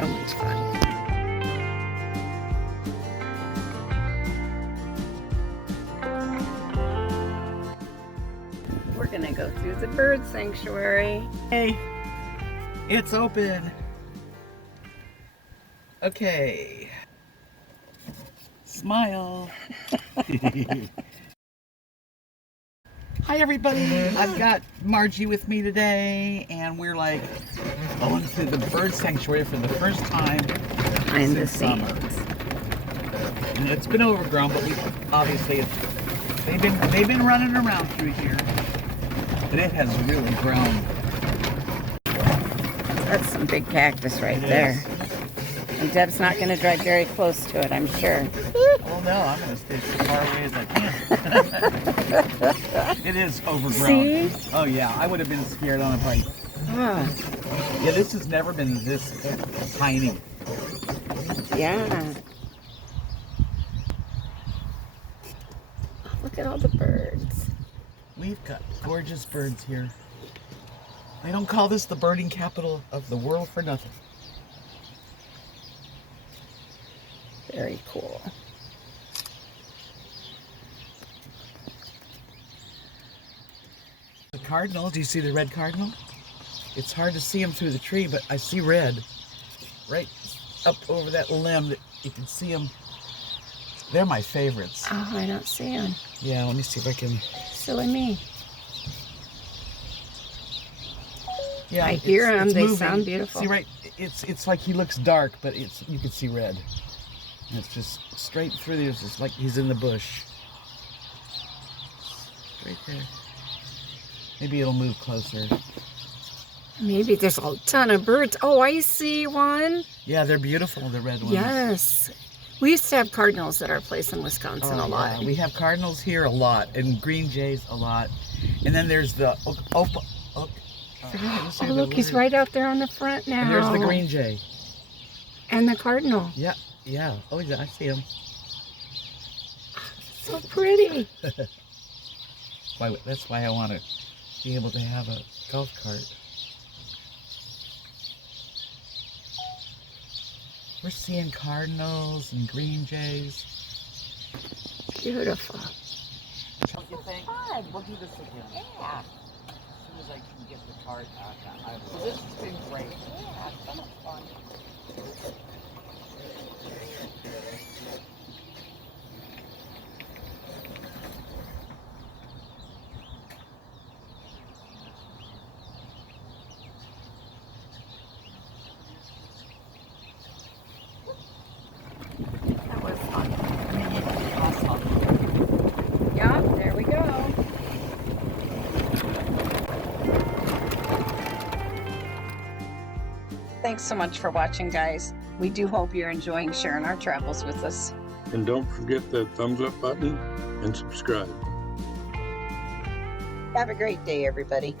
so much fun. We're gonna go through the bird sanctuary. Hey, it's open. Okay. Smile. Hi everybody, I've got Margie with me today, and we're like going through the bird sanctuary for the first time Behind the since summer. scenes. And it's been overgrown, but they've been running around through here, but it has really grown. That's some big cactus right It there. is. And Deb's not going to drive very close to it, I'm sure. Well, no, I'm going to stay as far away as I can. It is overgrown. See? Oh yeah, I would have been scared on a bike. Ah, Yeah, this has never been this tiny. yeah. Look at all the birds. We've got gorgeous birds here. They don't call this the birding capital of the world for nothing. Very cool. The cardinal, do you see the red cardinal? It's hard to see them through the tree, but I see red. Right up over that limb, that you can see them. They're my favorites. Oh, I don't see them. Yeah, let me see if I can. Silly me. Yeah, I hear it's 'em. They moving. sound beautiful. See, right? It's like he looks dark, but you can see red. And it's just straight through there. It's just like he's in the bush. Right there. Maybe it'll move closer. Maybe there's a ton of birds. Oh, I see one. Yeah, they're beautiful, the red ones. Yes. We used to have cardinals at our place in Wisconsin a lot. Yeah. We have cardinals here a lot, and green jays a lot. And then there's the Oh, look, he's right out there on the front now. And there's the green jay. And the cardinal. Yeah, yeah. Oh, yeah, I see him. So pretty. That's why I want to be able to have a golf cart. We're seeing cardinals and green jays. Beautiful. Don't you think? Fun. We'll do this again. Yeah. As soon as I can get the cart out, I will. This has been great. Yeah, so much fun. That was fun. Awesome. Yeah, there we go. Thanks so much for watching, guys. We do hope you're enjoying sharing our travels with us. And don't forget that thumbs up button and subscribe. Have a great day, everybody.